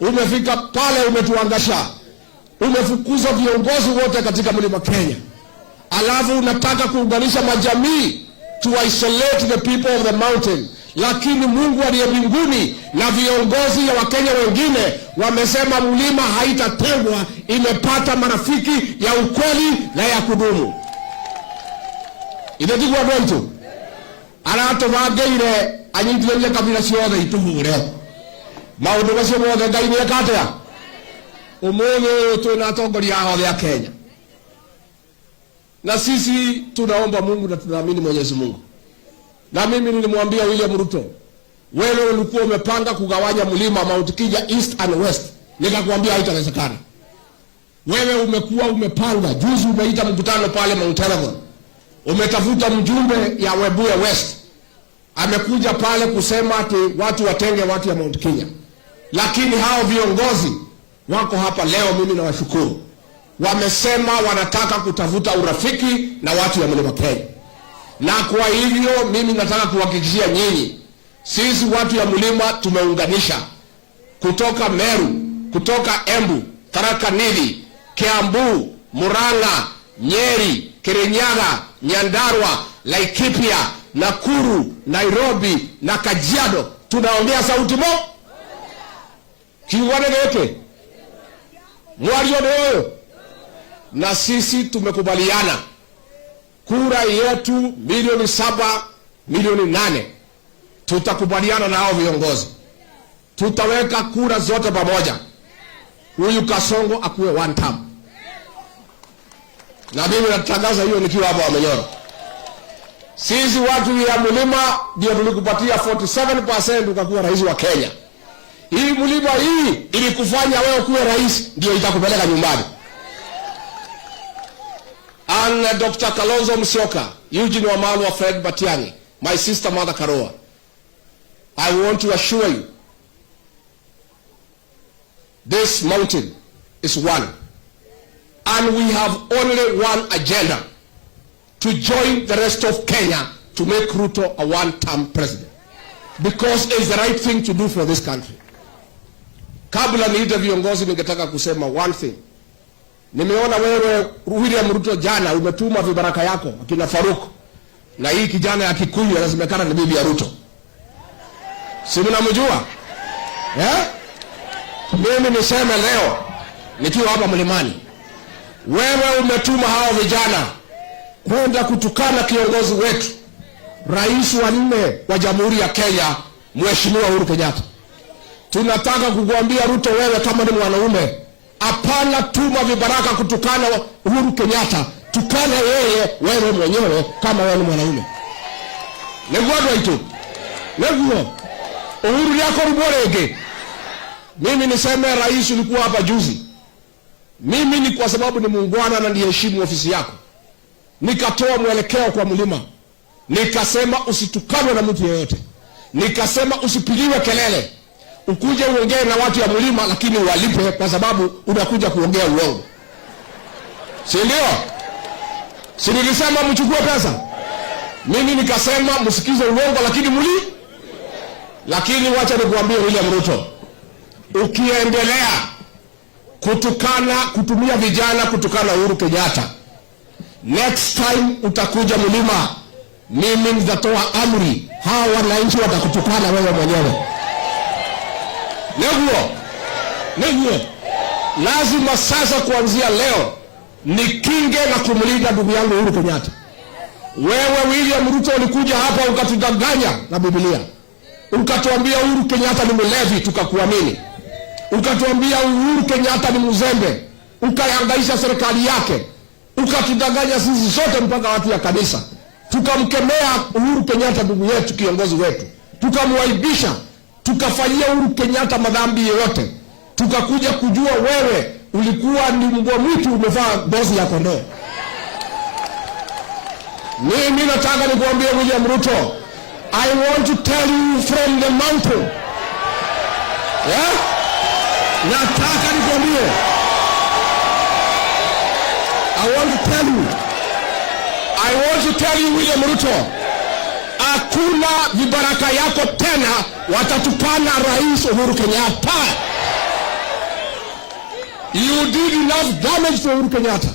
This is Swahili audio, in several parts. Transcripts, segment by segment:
umefika pale umetuangasha, umefukuza viongozi wote katika mlima Kenya, alafu unataka kuunganisha majamii to isolate the people of the mountain. Lakini Mungu aliye mbinguni na viongozi ya Wakenya wengine wamesema mlima haitatengwa, imepata marafiki ya ukweli na ya kudumu. Ithetigwa gwetu arato vageire anyitithanie kabila ciothe ituhure maundu macio mothe Ngai ni ekatea. Umuthi twina atongoria othe a Kenya, na sisi tunaomba Mungu na tunaamini Mwenyezi Mungu. Na mimi nilimwambia William Ruto, wewe ulikuwa umepanga kugawanya mlima Mount Kenya East and West, nikakwambia haitawezekana. Wewe umekuwa umepanga, juzi umeita mkutano pale Mount Elgon, umetafuta mjumbe ya Webuye West, amekuja pale kusema ati watu watenge watu ya Mount Kenya. Lakini hao viongozi wako hapa leo, mimi nawashukuru, wamesema wanataka kutafuta urafiki na watu ya mlima Kenya. Na kwa hivyo mimi nataka kuhakikishia nyinyi, sisi watu ya mlima tumeunganisha kutoka Meru, kutoka Embu, Tharaka Nithi, Kiambu, Murang'a, Nyeri, Kirinyaga, Nyandarua, Laikipia, Nakuru, Nairobi na Kajiado. Tunaongea sauti moja. Kiwane geke mwario ndio. Na sisi tumekubaliana kura yetu milioni 7, milioni 8, tutakubaliana na hao viongozi, tutaweka kura zote pamoja, huyu Kasongo akuwe one term. Na mimi natangaza hiyo nikiwa hapa Wamenyoro. Sisi watu ya mlima ndio tulikupatia 47% ukakuwa rais wa Kenya. Hii mlima hii ili kufanya wewe kuwe rais ndio itakupeleka nyumbani. And Dr. Kalonzo Musyoka, Eugene Wamalwa, Fred Matiang'i, my sister Mother Karua, I want to assure you, this mountain is one. And we have only one agenda, to join the rest of Kenya to make Ruto a one-term president. Because it's the right thing to do for this country. Kabla niite viongozi ningetaka kusema one thing. Nimeona wewe William Ruto jana umetuma vibaraka yako akina Faruk na hii kijana ya Kikuyu anasemekana ni bibi ya Ruto. Si mnamjua? Mimi niseme leo nikiwa hapa mlimani, wewe umetuma hao vijana kwenda kutukana kiongozi wetu, rais wa 4 wa Jamhuri ya Kenya, Mheshimiwa Uhuru Kenyatta. Tunataka kukuambia Ruto, wewe kama ni mwanaume, hapana tuma vibaraka kutukana Uhuru Kenyatta, tukana yeye wewe mwenyewe kama wewe ni mwanaume. Negwado itu. Negwo. Uhuru yako ruborege. Mimi niseme rais ulikuwa hapa juzi. Mimi ni kwa sababu ni muungwana na niheshimu ofisi yako, nikatoa mwelekeo kwa mlima, nikasema usitukanwe na mtu yeyote, nikasema usipigiwe kelele, ukuje uongee na watu ya mlima lakini walipe, kwa sababu unakuja kuongea uongo. Si ndio? Si nilisema mchukue pesa? Mimi nikasema msikize uongo lakini lakini wacha nikuambie William Ruto, ukiendelea kutumia vijana kutukana Uhuru Kenyatta, next time utakuja mlima, mimi nitatoa amri, hawa wananchi watakutukana wewe mwenyewe. Negwo. Lazima sasa kuanzia leo nikinge na kumlinda ndugu yangu Uhuru Kenyatta. Wewe William Ruto ulikuja hapa ukatudanganya na Biblia. Ukatuambia Uhuru Kenyatta ni mlevi, tukakuamini. Ukatuambia Uhuru Kenyatta ni mzembe, ukahangaisha serikali yake, ukatudanganya sisi sote mpaka watu ya kanisa. Tukamkemea Uhuru Kenyatta ndugu yetu, kiongozi wetu, tukamwaibisha, tukafanyia Uhuru Kenyatta madhambi yote. Tukakuja kujua wewe ulikuwa ni mbwa mwitu umevaa ngozi ya kondoo. Mimi nataka nikuambie William Ruto, I want to tell you from the mountain. Nataka nikwambie, I want to tell you William Ruto, hakuna vibaraka yako tena watatupana rais Uhuru Kenyatta. You did enough damage to Uhuru Kenyatta.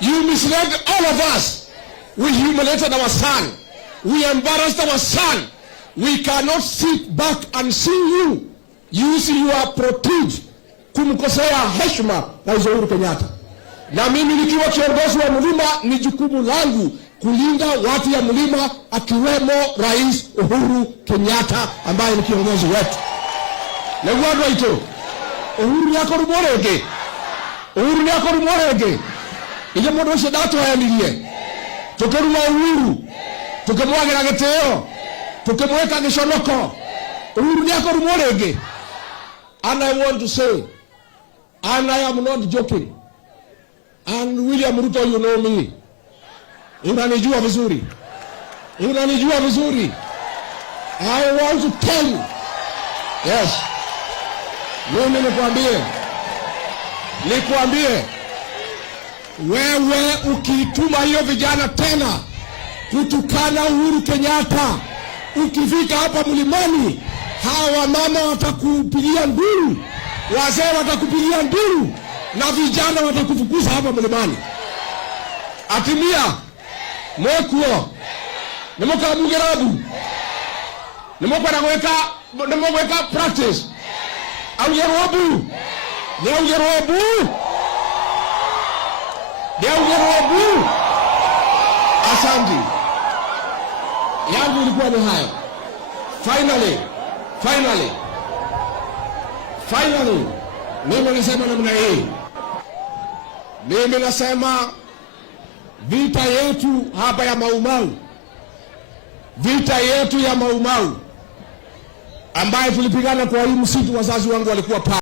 You misled all of us. We humiliated our son. We embarrassed our son. We cannot sit back and see you use your prestige kumkosea heshima Rais Uhuru Kenyatta. Na mimi nikiwa kiongozi wa Mlima, ni jukumu langu kulinda watu ya Mlima, akiwemo Rais Uhuru Kenyatta ambaye ni kiongozi wetu. Na watu waito Uhuru yako rumorege. Uhuru yako rumorege. Ile mwana shedatu hayanilie. Tukeruma Uhuru. Tukemwagira giteo. Tukemweka gishonoko. Uhuru yako rumorege. And I want to say, and I am not joking. And William Ruto, you know me. Unanijua vizuri. Unanijua vizuri. I want to tell you. Yes. Mimi nikwambie. Wewe ukituma hiyo vijana tena kutukana Uhuru Kenyatta, ukifika hapa Mlimani, hawa mama watakupigia nduru, wazee watakupigia nduru, na vijana watakufukuza hapa Mlimani. Atimia mwekuo nemoka bugerabu nemoka naweka practice au yerobu Asante. Yangu ilikuwa ni hayo. Finally, mimi nasema namna hii. Mimi nasema vita yetu hapa ya Maumau, vita yetu ya Maumau ambayo tulipigana kwa hii msitu, wazazi wangu walikuwa pale.